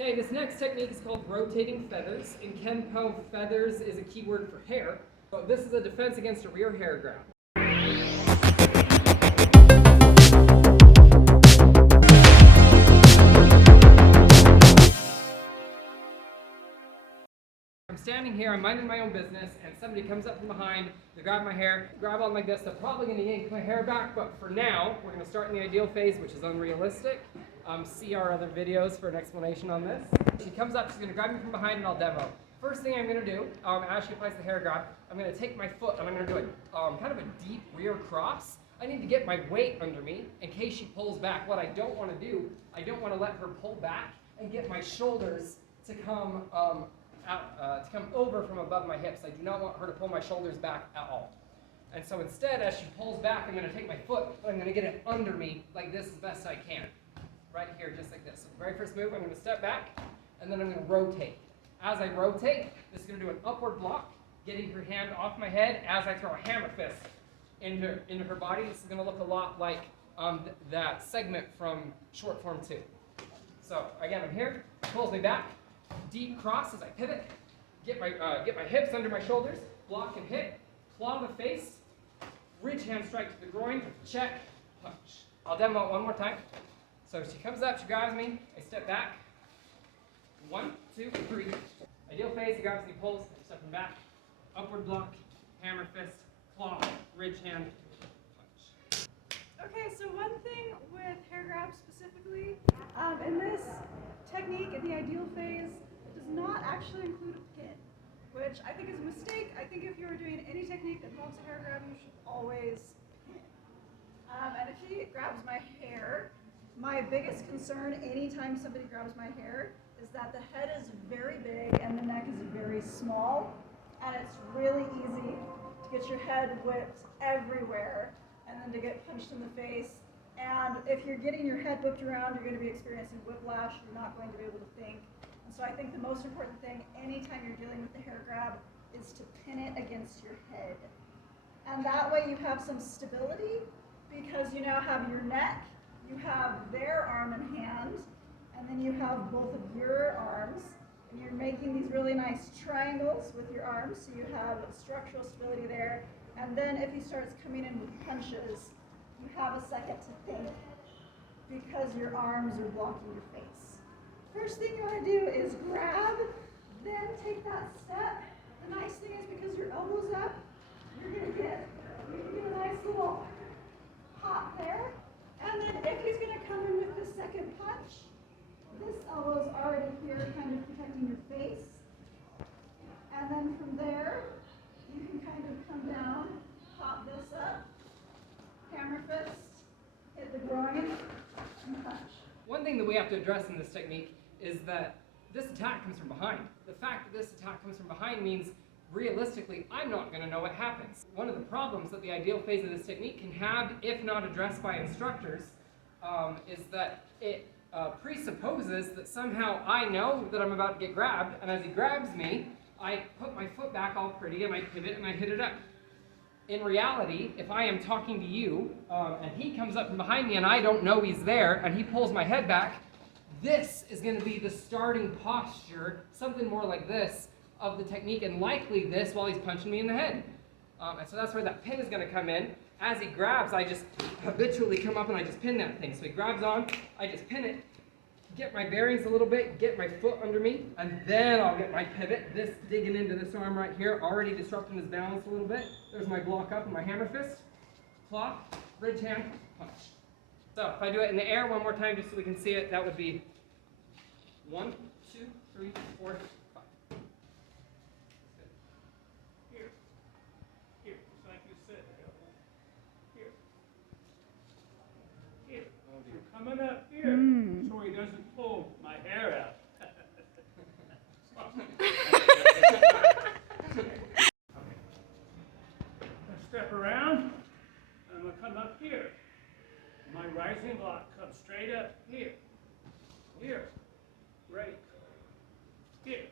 Okay, this next technique is called rotating feathers. In Kenpo, feathers is a key word for hair. So this is a defense against a rear hair grab. I'm standing here, I'm minding my own business, and somebody comes up from behind, they grab my hair, grab on like this, they're probably going to yank my hair back, but for now, we're going to start in the ideal phase, which is unrealistic. See our other videos for an explanation on this. She comes up, she's going to grab me from behind, and I'll demo. First thing I'm going to do, as she applies the hair grab, I'm going to take my foot, and I'm going to do a kind of a deep rear cross. I need to get my weight under me in case she pulls back. What I don't want to do, I don't want to let her pull back and get my shoulders to come to come over from above my hips. I do not want her to pull my shoulders back at all. And so instead, as she pulls back, I'm going to take my foot and I'm going to get it under me like this as best I can. Right here, just like this. So the very first move, I'm going to step back and then I'm going to rotate. As I rotate, this is going to do an upward block, getting her hand off my head as I throw a hammer fist into her body. This is going to look a lot like that segment from short form 2. So again, I'm here, pulls me back. Deep cross as I pivot, get my hips under my shoulders, block and hit, claw the face, ridge hand strike to the groin, check, punch. I'll demo it one more time. So she comes up, she grabs me, I step back. 1, 2, 3. Ideal phase, he grabs me, pulls, I'm stepping back, upward block, hammer fist, claw, ridge hand, punch. Okay, so one thing with hair grabs specifically, in this technique, in the ideal phase, does not actually include a pin, which I think is a mistake. I think if you are doing any technique that involves a hair grab, you should always pin. And if she grabs my hair, my biggest concern anytime somebody grabs my hair is that the head is very big and the neck is very small, and it's really easy to get your head whipped everywhere and then to get punched in the face. And if you're getting your head whipped around, you're going to be experiencing whiplash. You're not going to be able to think. And so I think the most important thing anytime you're dealing with the hair grab is to pin it against your head. And that way you have some stability, because you now have your neck, you have their arm and hand, and then you have both of your arms. And you're making these really nice triangles with your arms, so you have structural stability there. And then if he starts coming in with punches, you have a second to think because your arms are blocking your face. First thing you want to do is grab, then take that step. The nice thing is, because your elbow's up, you're going to get a nice little pop there. And then if he's going to come in with the second punch, this elbow's already here, kind of protecting your face. And then from there, you can kind of come down, pop this up, hammer fist, hit the groin, and punch. One thing that we have to address in this technique is that this attack comes from behind. The fact that this attack comes from behind means, realistically, I'm not going to know what happens. One of the problems that the ideal phase of this technique can have, if not addressed by instructors, is that it presupposes that somehow I know that I'm about to get grabbed, and as he grabs me, I put my foot back all pretty and I pivot and I hit it up. In reality, if I am talking to you and he comes up from behind me and I don't know he's there and he pulls my head back, this is going to be the starting posture, something more like this, of the technique, and likely this while he's punching me in the head. And so that's where that pin is going to come in. As he grabs, I just habitually come up and I just pin that thing. So he grabs on, I just pin it, get my bearings a little bit, get my foot under me, and then I'll get my pivot. This digging into this arm right here, already disrupting his balance a little bit. There's my block up and my hammer fist, claw, ridge hand, punch. So if I do it in the air one more time just so we can see it, that would be 1, 2, 3, 4, 5. Here, just like you said. Here. You're coming up here, so he doesn't pull my hair out. Step around, I'm going to come up here. My rising block comes straight up here. Here. Right. Here.